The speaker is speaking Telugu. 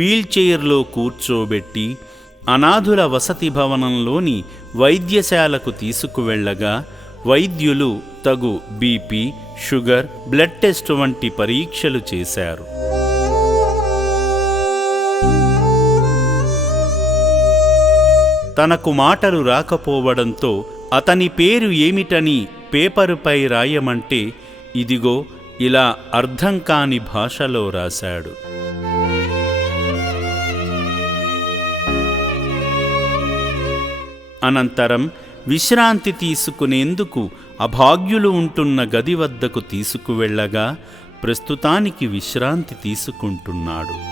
వీల్చైర్లో కూర్చోబెట్టి అనాథుల వసతి భవనంలోని వైద్యశాలకు తీసుకువెళ్ళగా వైద్యులు తగు బీపీ షుగర్ బ్లడ్ టెస్ట్ వంటి పరీక్షలు చేశారు. తనకు మాటలు రాకపోవడంతో అతని పేరు ఏమిటని పేపరుపై రాయమంటే ఇదిగో ఇలా అర్థం కాని భాషలో రాశాడు. అనంతరం విశ్రాంతి తీసుకునేందుకు అభాగ్యులు ఉంటున్న గది వద్దకు తీసుకువెళ్ళగా ప్రస్తుతానికి విశ్రాంతి తీసుకుంటున్నాడు.